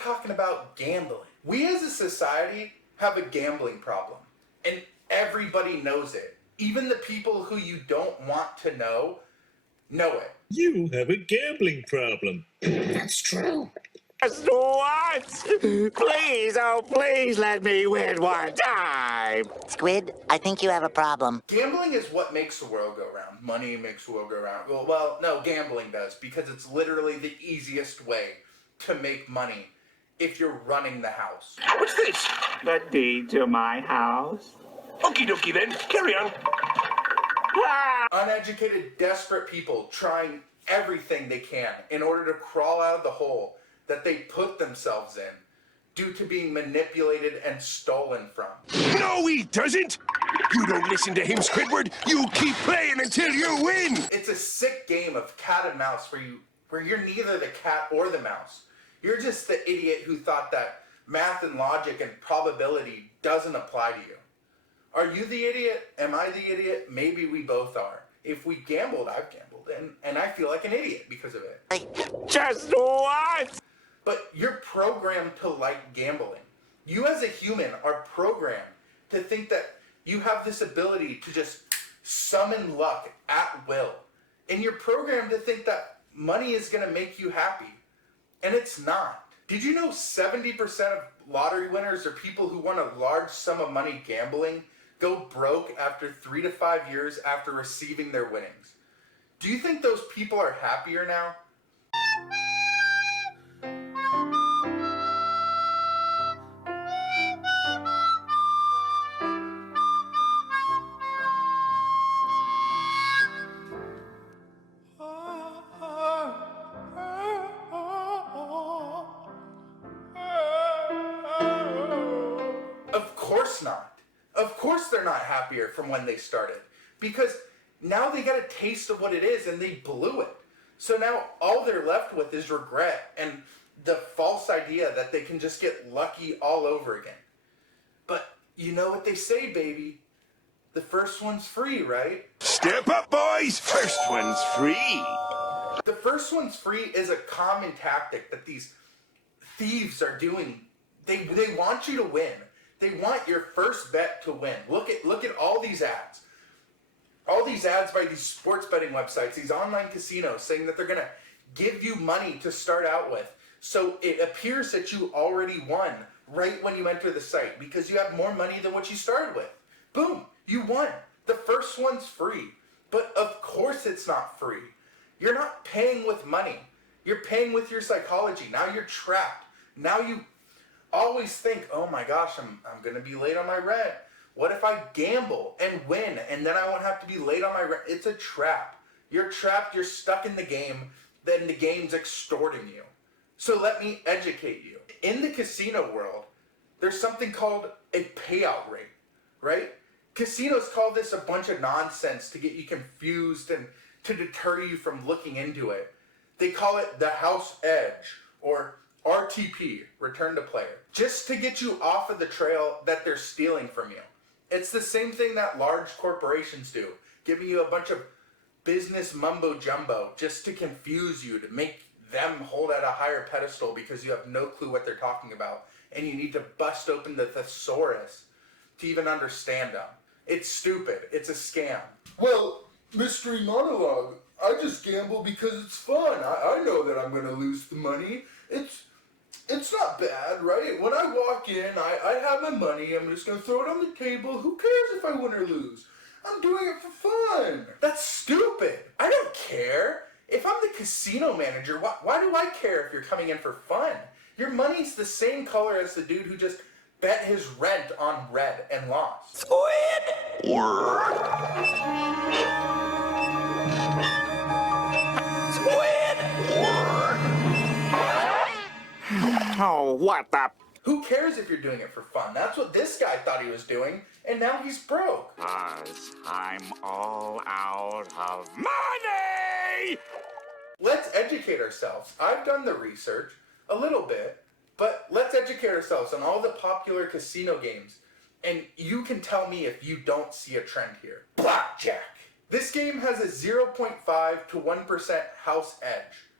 talking about gambling. We as a society have a gambling problem, and everybody knows it. Even the people who you don't want to know it. You have a gambling problem. That's true. Just once! Please, oh please let me win one time! Squid, I think you have a problem. Gambling is what makes the world go round. Money makes the world go round. Well, no, gambling does, because it's literally the easiest way to make money if you're running the house. What's this? The deed to my house? Okie dokie then, carry on. Ah! Uneducated, desperate people trying everything they can in order to crawl out of the hole that they put themselves in due to being manipulated and stolen from. No, he doesn't! You don't listen to him, Squidward. You keep playing until you win! It's a sick game of cat and mouse where you're neither the cat or the mouse. You're just the idiot who thought that math and logic and probability doesn't apply to you. Are you the idiot? Am I the idiot? Maybe we both are. If we gambled, I've gambled, and I feel like an idiot because of it. Just once! But you're programmed to like gambling. You as a human are programmed to think that you have this ability to just summon luck at will. And you're programmed to think that money is going to make you happy. And it's not. Did you know 70% of lottery winners are people who won a large sum of money gambling go broke after 3 to 5 years after receiving their winnings? Do you think those people are happier now? Of course not. Of course they're not happier from when they started. Because now they got a taste of what it is and they blew it. So now all they're left with is regret and the false idea that they can just get lucky all over again. But you know what they say, baby? The first one's free, right? Step up, boys! First one's free! The first one's free is a common tactic that these thieves are doing. They want you to win. They want your first bet to win. Look at all these ads. All these ads by these sports betting websites, these online casinos saying that they're going to give you money to start out with. So it appears that you already won right when you enter the site because you have more money than what you started with. Boom, you won. The first one's free. But of course it's not free. You're not paying with money. You're paying with your psychology. Now you're trapped. Now you always think, oh my gosh, I'm going to be late on my rent. What if I gamble and win and then I won't have to be late on my rent? It's a trap. You're trapped. You're stuck in the game. Then the game's extorting you. So let me educate you. In the casino world, there's something called a payout rate, right? Casinos call this a bunch of nonsense to get you confused and to deter you from looking into it. They call it the house edge or RTP, return to player, just to get you off of the trail that they're stealing from you. It's the same thing that large corporations do, giving you a bunch of business mumbo jumbo just to confuse you, to make them hold at a higher pedestal because you have no clue what they're talking about and you need to bust open the thesaurus to even understand them. It's stupid. It's a scam. Well, mystery monologue, I just gamble because it's fun. I know that I'm going to lose the money. It's not bad, right? When I walk in, I have my money. I'm just going to throw it on the table. Who cares if I win or lose? I'm doing it for fun. That's stupid. I don't care. If I'm the casino manager, why do I care if you're coming in for fun? Your money's the same color as the dude who just bet his rent on red and lost. Squid! Oh, what the? Who cares if you're doing it for fun? That's what this guy thought he was doing, and now he's broke. 'Cause I'm all out of money! Let's educate ourselves. I've done the research, a little bit, but let's educate ourselves on all the popular casino games, and you can tell me if you don't see a trend here. Blackjack. This game has a 0.5 to 1% house edge.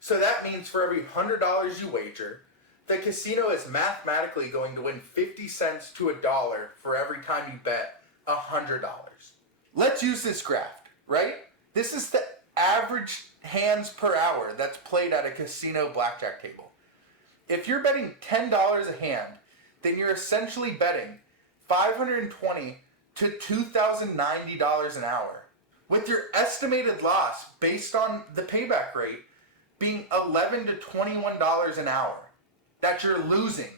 So that means for every $100 you wager, the casino is mathematically going to win 50 cents to $1 for every time you bet $100. Let's use this graph, right? This is the average hands per hour that's played at a casino blackjack table. If you're betting $10 a hand, then you're essentially betting $520 to $2,090 an hour, with your estimated loss based on the payback rate being $11 to $21 an hour that you're losing.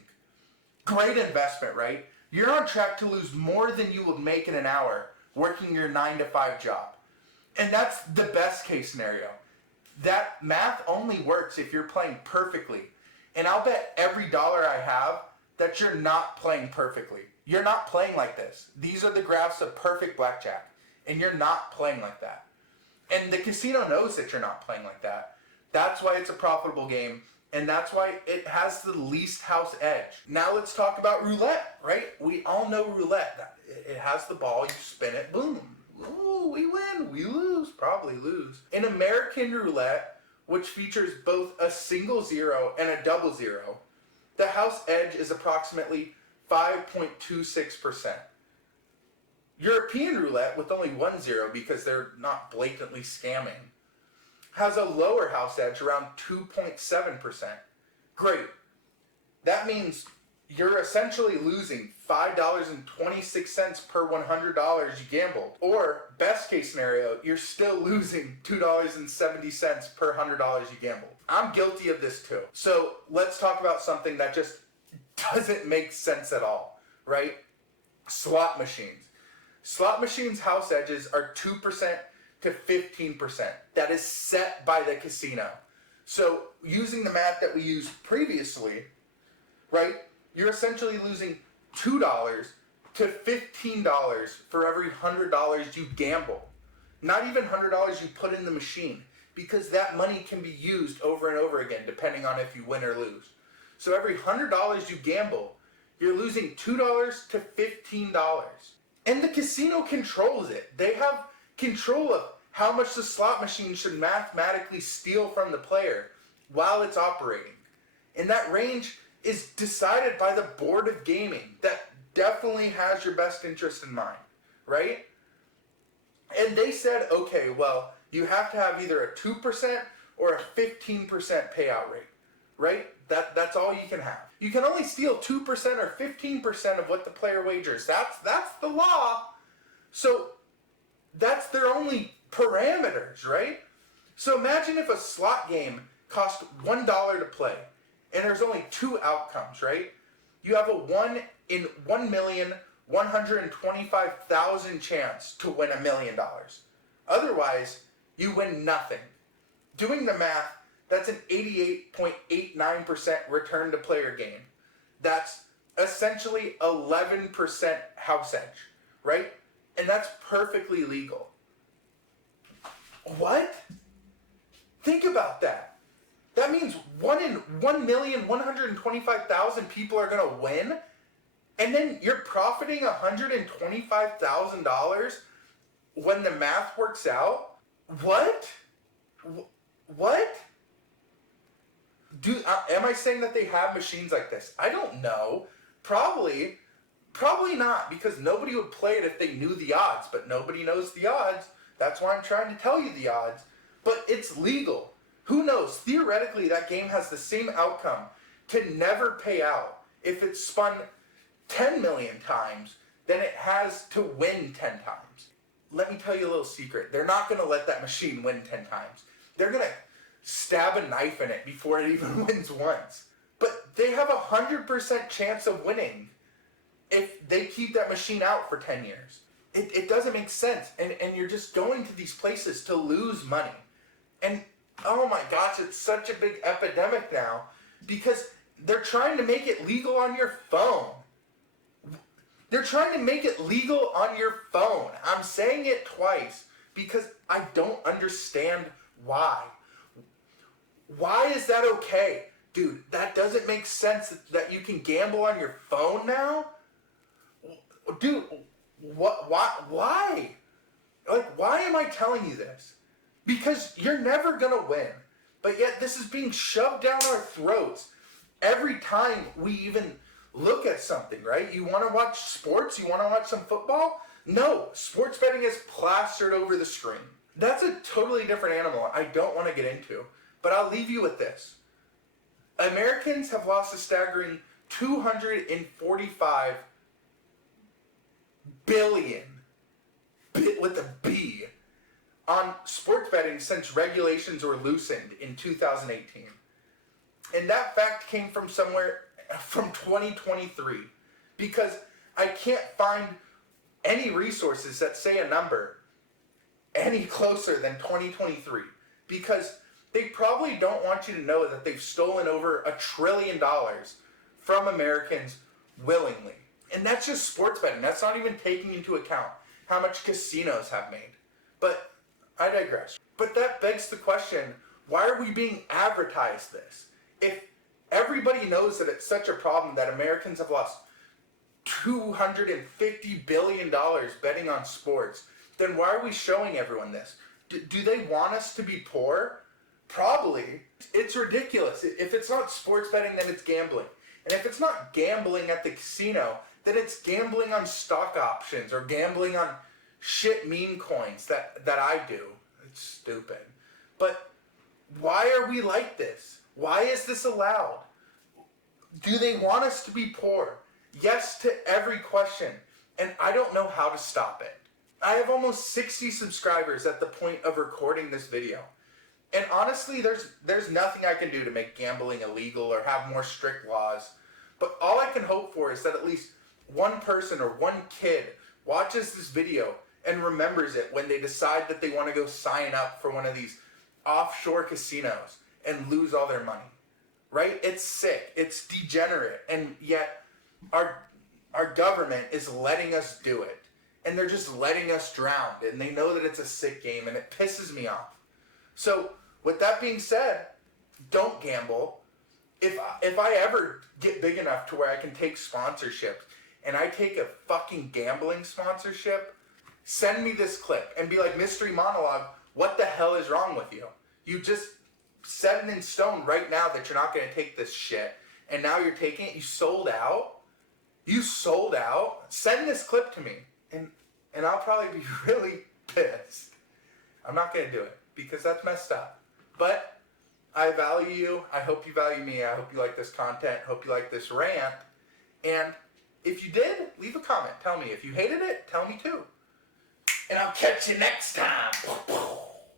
Great investment, right? You're on track to lose more than you would make in an hour working your 9-to-5 job. And that's the best case scenario. That math only works if you're playing perfectly. And I'll bet every dollar I have that you're not playing perfectly. You're not playing like this. These are the graphs of perfect blackjack. And you're not playing like that. And the casino knows that you're not playing like that. That's why it's a profitable game. And that's why it has the least house edge. Now let's talk about roulette, right? We all know roulette. It has the ball, you spin it, boom. Ooh, we win, we lose, probably lose. In American roulette, which features both a single zero and a double zero, the house edge is approximately 5.26%. European roulette, with only one zero because they're not blatantly scamming, has a lower house edge around 2.7%. Great. That means you're essentially losing $5.26 per $100 you gambled. Or, best case scenario, you're still losing $2.70 per $100 you gambled. I'm guilty of this too. So let's talk about something that just doesn't make sense at all, right? Slot machines. Slot machines' house edges are 2% to 15%. That is set by the casino. So using the math that we used previously, right, you're essentially losing $2 to $15 for every $100 you gamble. Not even $100 you put in the machine, because that money can be used over and over again depending on if you win or lose. So every $100 you gamble, you're losing $2 to $15. And the casino controls it. They have control of how much the slot machine should mathematically steal from the player while it's operating. And that range is decided by the Board of Gaming that definitely has your best interest in mind, right? And they said, okay, well, you have to have either a 2% or a 15% payout rate, right? That's all you can have. You can only steal 2% or 15% of what the player wagers. That's the law. So that's their only parameters, right? So imagine if a slot game cost $1 to play and there's only two outcomes, right? You have a 1 in 1,125,000 chance to win $1 million. Otherwise, you win nothing. Doing the math, that's an 88.89% return to player gain. That's essentially 11% house edge, right? And that's perfectly legal. What? Think about that. That means 1 in 1,125,000 people are going to win, and then you're profiting $125,000 when the math works out? What? What? Am I saying that they have machines like this? I don't know. Probably not, because nobody would play it if they knew the odds, but nobody knows the odds. That's why I'm trying to tell you the odds. But it's legal. Who knows? Theoretically, that game has the same outcome to never pay out. If it's spun 10 million times, then it has to win 10 times. Let me tell you a little secret. They're not going to let that machine win 10 times. They're going to stab a knife in it before it even wins once. But they have a 100% chance of winning if they keep that machine out for 10 years. It doesn't make sense. And you're just going to these places to lose money. And oh my gosh, it's such a big epidemic now because they're trying to make it legal on your phone. They're trying to make it legal on your phone. I'm saying it twice because I don't understand why. Why is that okay? Dude, that doesn't make sense that you can gamble on your phone now? Dude, why? Like, why am I telling you this? Because you're never gonna win. But yet this is being shoved down our throats. every time we even look at something, right? You want to watch sports? You want to watch some football? No, sports betting is plastered over the screen. That's a totally different animal I don't want to get into. But I'll leave you with this. Americans have lost a staggering $245 billion, with a B, on sports betting since regulations were loosened in 2018. And that fact came from somewhere from 2023, because I can't find any resources that say a number any closer than 2023, because they probably don't want you to know that they've stolen over $1 trillion from Americans willingly. And that's just sports betting. That's not even taking into account how much casinos have made. But I digress. But that begs the question, why are we being advertised this? If everybody knows that it's such a problem that Americans have lost $250 billion betting on sports, then why are we showing everyone this? Do they want us to be poor? Probably. It's ridiculous. If it's not sports betting, then it's gambling. And if it's not gambling at the casino, then it's gambling on stock options or gambling on shit meme coins that I do. It's stupid. But why are we like this? Why is this allowed? Do they want us to be poor? Yes to every question. And I don't know how to stop it. I have almost 60 subscribers at the point of recording this video. And honestly, there's nothing I can do to make gambling illegal or have more strict laws. But all I can hope for is that at least one person or one kid watches this video and remembers it when they decide that they want to go sign up for one of these offshore casinos and lose all their money. Right? It's sick. It's degenerate. And yet our government is letting us do it. And they're just letting us drown. And they know that it's a sick game, and it pisses me off. So, with that being said, don't gamble. If I ever get big enough to where I can take sponsorships, and I take a fucking gambling sponsorship, send me this clip and be like, Mystery Monologue, what the hell is wrong with you? You just set it in stone right now that you're not going to take this shit, and now you're taking it. You sold out. You sold out. Send this clip to me, and I'll probably be really pissed. I'm not going to do it because that's messed up. But I value you. I hope you value me. I hope you like this content. Hope you like this rant. And if you did, leave a comment. Tell me. If you hated it, tell me too. And I'll catch you next time.